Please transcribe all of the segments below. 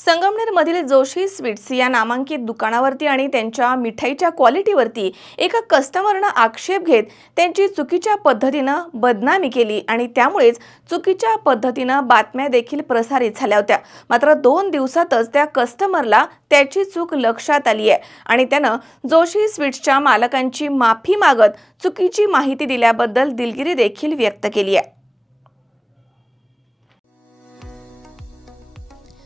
संगमनेरमधील Joshi sweets या नामांकित दुकानावरती आणि त्यांच्या मिठाईच्या क्वालिटीवरती एका कस्टमरनं आक्षेप घेत त्यांची चुकीच्या पद्धतीनं बदनामी केली आणि त्यामुळेच चुकीच्या पद्धतीनं बातम्या देखील प्रसारित झाल्या होत्या. मात्र दोन दिवसातच त्या कस्टमरला त्याची चूक लक्षात आली आहे आणि त्यानं जोशी स्वीट्सच्या मालकांची माफी मागत चुकीची माहिती दिल्याबद्दल दिलगिरी देखील व्यक्त केली आहे.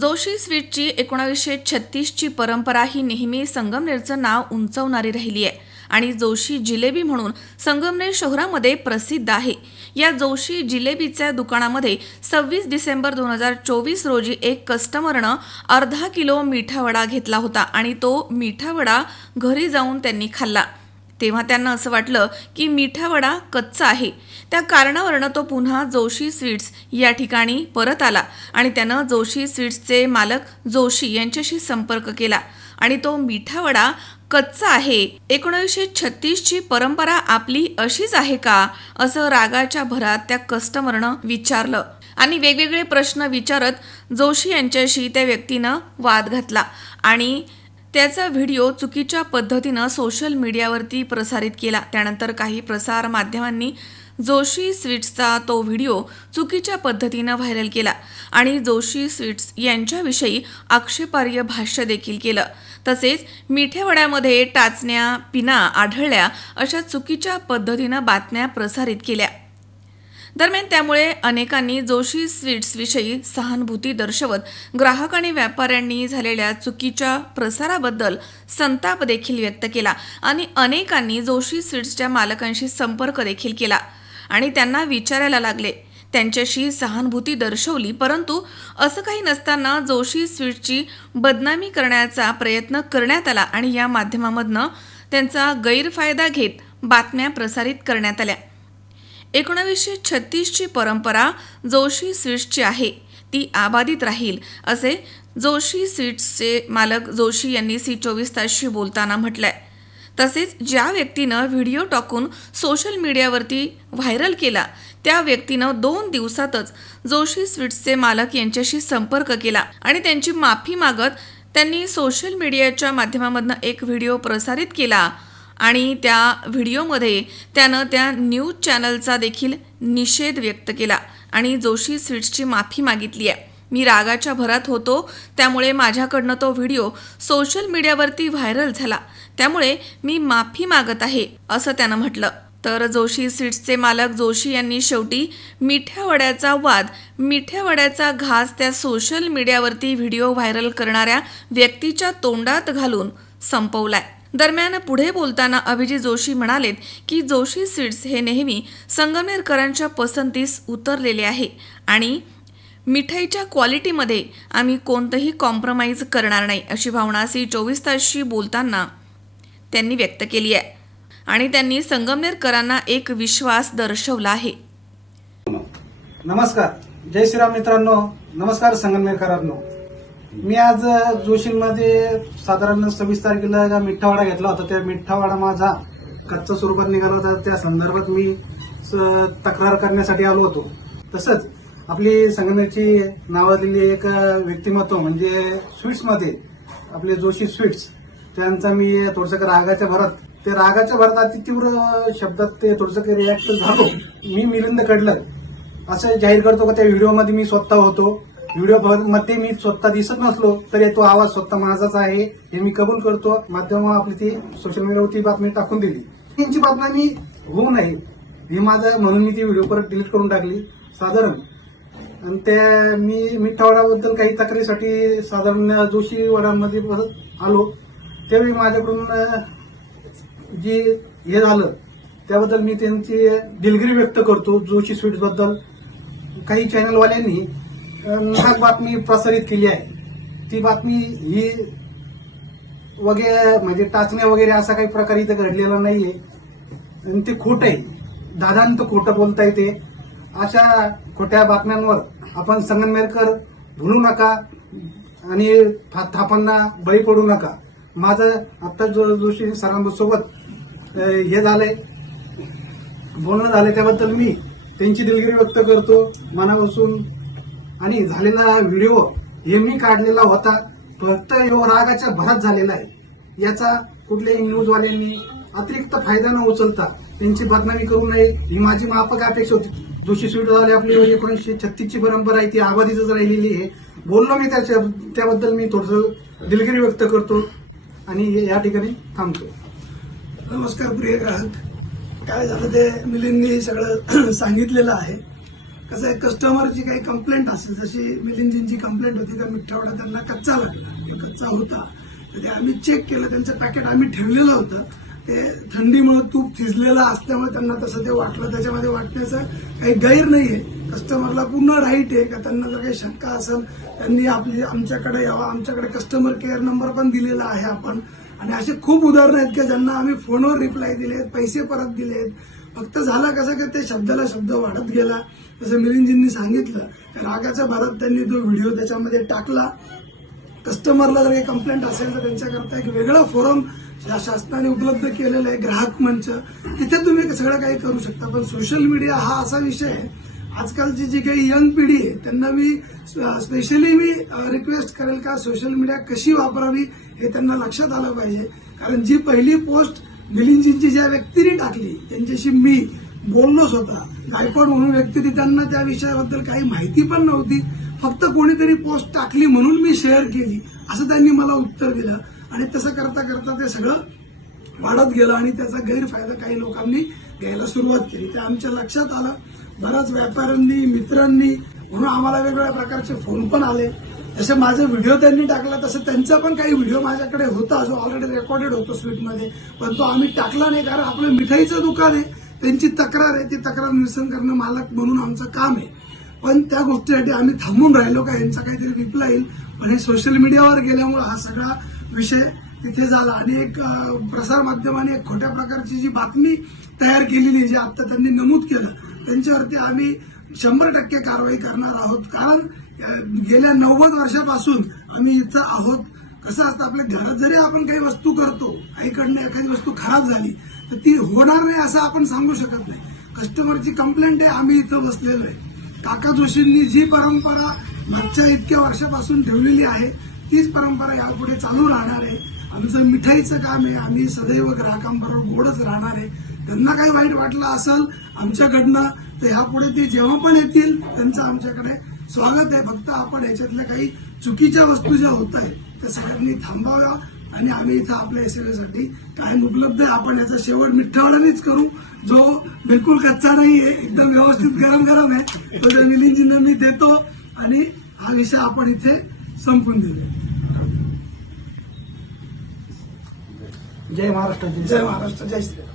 जोशी स्वीटची एकोणावीसशे छत्तीसची परंपरा ही नेहमी संगमनेरचं नाव उंचवणारी राहिली आहे आणि जोशी जिलेबी म्हणून संगमनेर शहरामध्ये प्रसिद्ध आहे. या जोशी जिलेबीच्या दुकानामध्ये सव्वीस डिसेंबर दोन हजार चोवीस रोजी एक कस्टमरनं अर्धा किलो मिठावडा घेतला होता आणि तो मिठावडा घरी जाऊन त्यांनी खाल्ला. तेव्हा त्यांना असं वाटलं की मिठा वडा कच्चा आहे. त्या कारणावरनं तो पुन्हा जोशी स्वीट्स या ठिकाणी परत आला आणि त्यानं जोशी स्वीट्सचे मालक जोशी यांच्याशी संपर्क केला आणि तो मिठावडा कच्चा आहे. एकोणीसशे छत्तीसची परंपरा आपली अशीच आहे का? असं रागाच्या भरात त्या कस्टमरनं विचारलं आणि वेगवेगळे प्रश्न विचारत जोशी यांच्याशी त्या व्यक्तीनं वाद घातला आणि त्याचा व्हिडिओ चुकीच्या पद्धतीनं सोशल मीडियावरती प्रसारित केला. त्यानंतर काही प्रसार माध्यमांनी जोशी स्वीट्सचा तो व्हिडिओ चुकीच्या पद्धतीनं व्हायरल केला आणि जोशी स्वीट्स यांच्याविषयी आक्षेपार्ह भाष्य देखील केलं. तसेच मिठ्यावड्यामध्ये टाचण्या पिना आढळल्या अशा चुकीच्या पद्धतीनं बातम्या प्रसारित केल्या. दरम्यान त्यामुळे अनेकांनी जोशी स्वीट्सविषयी सहानुभूती दर्शवत ग्राहक आणि व्यापाऱ्यांनी झालेल्या चुकीच्या प्रसाराबद्दल संताप देखील व्यक्त केला आणि अनेकांनी जोशी स्वीट्सच्या मालकांशी संपर्क देखील केला आणि त्यांना विचारायला लागले. त्यांच्याशी सहानुभूती दर्शवली परंतु असं काही नसताना जोशी स्वीटची बदनामी करण्याचा प्रयत्न करण्यात आला आणि या माध्यमामधनं त्यांचा गैरफायदा घेत बातम्या प्रसारित करण्यात आल्या. एकोणावीसशे छत्तीसची परंपरा जोशी स्वीट्सची आहे. ती आबादित राहील असे जोशी स्वीट्सचे मालक जोशी यांनी सी चोवीस तासशी बोलताना म्हटलंय. तसेच ज्या व्यक्तीनं व्हिडिओ टाकून सोशल मीडियावरती व्हायरल केला त्या व्यक्तीनं दोन दिवसातच जोशी स्वीट्सचे मालक यांच्याशी संपर्क केला आणि त्यांची माफी मागत त्यांनी सोशल मीडियाच्या माध्यमामधनं एक व्हिडिओ प्रसारित केला. आणि त्या व्हिडिओमध्ये त्यानं त्या न्यूज चॅनलचा देखील निषेध व्यक्त केला. आणि जोशी स्वीट्सची माफी मागितली आहे. मी रागाच्या भरात होतो त्यामुळे माझ्याकडनं तो व्हिडिओ सोशल मीडियावरती व्हायरल झाला. त्यामुळे मी माफी मागत आहे असं त्यानं म्हटलं. तर जोशी स्वीट्सचे मालक जोशी यांनी शेवटी मिठ्या वड्याचा वाद मिठ्या वड्याचा घास त्या सोशल मीडियावरती व्हिडिओ व्हायरल करणाऱ्या व्यक्तीच्या तोंडात घालून संपवलाय. दरम्यान पुढे बोलताना अभिजित जोशी म्हणालेत की जोशी स्वीट्स हे नेहमी संगमनेरकरांच्या पसंतीस उतरलेले आहे आणि मिठाईच्या क्वालिटीमध्ये आम्ही कोणतंही कॉम्प्रोमाइज करणार नाही अशी भावना सी चोवीस तासशी बोलताना त्यांनी व्यक्त केली आहे आणि त्यांनी संगमनेरकरांना एक विश्वास दर्शवला आहे. नमस्कार. जय श्रीराम मित्रांनो. नमस्कार संगमनेरकरांनो मी आज जोशींमध्ये साधारण सव्वीस तारखेला जो मिठ्ठावाडा घेतला होता. त्या मिठ्ठावाडा माझा कच्चा स्वरूपात निघाला होता. त्या संदर्भात मी स- तक्रार करण्यासाठी आलो होतो. तसंच आपली संगमनेरची नावाजलेली एक व्यक्तिमत्व म्हणजे स्वीट्समध्ये आपले जोशी स्वीट्स त्यांचा मी थोडस रागाच्या भरात ते रागाच्या भरात अति तीव्र शब्दात ते थोडस रिॲक्ट झालो. मी मिलिंद कडलं असं जाहीर करतो का त्या व्हिडिओमध्ये मी स्वतः होतो. व्हिडिओमध्ये मी स्वतः दिसत नसलो तरी तो आवाज स्वतः माझाच आहे हे मी कबूल करतो. माध्यमावर आपली ती सोशल मीडियावरती बातमी टाकून दिली. त्यांची बातमी मी होऊ नये. हे माझं म्हणून मी ती व्हिडिओ परत डिलीट करून टाकली. साधारण. आणि त्या मी मिठावड्याबद्दल काही तक्रारीसाठी साधारण जोशी वडांमध्ये परत आलो. त्यावेळी माझ्याकडून जे हे झालं त्याबद्दल मी त्यांची दिलगिरी व्यक्त करतो जोशी स्वीट्सबद्दल काही चॅनलवाल्यांनी नाहक बातमी प्रसारित केली आहे. ती बातमी ही वगैरे म्हणजे टाचण्या वगैरे असा काही प्रकार इथं घडलेला नाहीये. आणि ते खोट आहे. दादांत खोटं बोलता येते अशा खोट्या बातम्यांवर आपण संगमनेरकर भुलू नका आणि थापांना बळी पडू नका. माझं आत्ता जो जोशी सरांसोबत हे झालंय बोलणं झालंय त्याबद्दल मी त्यांची दिलगिरी व्यक्त करतो. मनापासून आणि झालेला व्हिडिओ हे मी काढलेला होता. फक्त यो रागाच्या भरात झालेला आहे. याचा कुठल्याही न्यूजवाल्यांनी अतिरिक्त फायदा न उचलता त्यांची बदनामी करू नये ही माझी माफक अपेक्षा होती. जोशी स्वीट झाली आपली एकोणीसशे छत्तीसची परंपरा आहे ती आबादीच राहिलेली आहे. बोललो मी त्याच्या त्याबद्दल मी थोडस दिलगिरी व्यक्त करतो आणि या ठिकाणी थांबतो. नमस्कार प्रिय ग्राहक. काय झालं ते मिलिंदनी सगळं सांगितलेलं आहे. कसं आहे कस्टमरची काही कंप्लेंट असेल जशी मिलिंदजींची कंप्लेंट होती का मिठावडा त्यांना कच्चा लागला. कच्चा होता. तर ते आम्ही चेक केलं त्यांचं पॅकेट आम्ही ठेवलेलं होतं. ते थंडीमुळे तूप थिजलेलं असल्यामुळे त्यांना तसं ते वाटलं. त्याच्यामध्ये वाटण्याचं काही गैर नाही आहे कस्टमरला पूर्ण राईट आहे का त्यांना जर काही शंका असेल त्यांनी आपली आमच्याकडे यावा. आमच्याकडे कस्टमर केअर नंबर पण दिलेला आहे आपण. आणि असे खूप उदाहरणं आहेत की ज्यांना आम्ही फोनवर रिप्लाय दिलेत पैसे परत दिलेत. फक्त झाला कसं की ते शब्दाला शब्द वाढत गेला. जसं मिलिंदजींनी सांगितलं रागाच्या भरात त्यांनी तो व्हिडिओ त्याच्यामध्ये टाकला कस्टमरला जर काही कंप्लेंट असेल तर त्यांच्याकरता एक वेगळं फोरम या शासनाने उपलब्ध केलेलं आहे ग्राहक मंच. तिथे तुम्ही सगळं काही करू शकता पण सोशल मीडिया हा असा विषय आहे. आजकालची जी काही यंग पिढी आहे त्यांना मी स्पेशली मी रिक्वेस्ट करेल का सोशल मीडिया कशी वापरावी हे त्यांना लक्षात आलं पाहिजे. कारण जी पहिली पोस्ट मिलिंदजींची ज्या व्यक्तीने टाकली त्यांच्याशी मी बोललोच स्वतः गायकवाड म्हणून व्यक्ती त्यांना त्या विषयाबद्दल काही माहिती पण नव्हती. फक्त कोणीतरी पोस्ट टाकली म्हणून मी शेअर केली. असं त्यांनी मला उत्तर दिलं. आणि तसं करता करता ते सगळं वाढत गेलं आणि त्याचा गैरफायदा काही लोकांनी घ्यायला सुरुवात केली. ते आमच्या लक्षात आलं. बऱ्याच व्यापाऱ्यांनी मित्रांनी म्हणून आम्हाला वेगवेगळ्या प्रकारचे फोन पण आले. जसे माझे व्हिडिओ त्यांनी टाकला तसं त्यांचा पण काही व्हिडिओ माझ्याकडे होता जो ऑलरेडी रेकॉर्डेड होतो स्वीटमध्ये पण तो आम्ही टाकला नाही कारण आपलं मिठाईचं दुकान आहे. त्यांची तक्रार आहे ती तक्रार निरसन करणं मालक म्हणून आमचं काम आहे. पण त्या गोष्टीसाठी आम्ही थांबून राहिलो का यांचा काहीतरी रिप्लाय येईल. पण हे सोशल मीडियावर गेल्यामुळे हा सगळा विषय तिथे झाला. आणि एक प्रसारमाध्यमाने प्रसार माध्यमाने एक खोट्या प्रकारची जी बातमी तयार केलेली जी आता त्यांनी नमूद केलं त्यांच्यावरती आम्ही शंभर टक्के कारवाई करणार आहोत. कारण गेल्या नव्वद वर्षापासून आम्ही इथं आहोत. कसं असतं आपल्या घरात जरी आपण काही वस्तू करतो आईकडनं एखादी वस्तू खराब झाली तर ती होणार नाही असं आपण सांगू शकत नाही. कस्टमरची कंप्लेंट आहे आम्ही इथं बसलेलो आहे. काका जोशींनी जी परंपरा मागच्या इतक्या वर्षापासून ठेवलेली आहे तीच परंपरा यापुढे चालू राहणार आहे. आमचं मिठाईचं काम आहे आम्ही सदैव ग्राहकांबरोबर गोडच राहणार आहे. त्यांना काही वाईट वाटलं असेल आमच्याकडनं तर ह्यापुढे ते जेव्हा पण येतील त्यांचं आमच्याकडे स्वागत आहे. फक्त आपण याच्यातल्या काही चुकीच्या वस्तू ज्या होत आहेत त्या सगळ्यांनी थांबाव्या. आणि आम्ही इथं आपल्या सेवेसाठी कायम उपलब्ध आहे. आपण याचा शेवट मिठ्ठावणानेच करू. जो बिलकुल कच्चा नाही आहे एकदम व्यवस्थित गरम गरम आहे तो मिलिंदजींना मी देतो आणि हा विषय आपण इथे संपून देऊ जय महाराष्ट्र जय महाराष्ट्र जय श्रीराम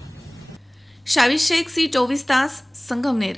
शावी शेख सी चोवीस तास संगमनेर.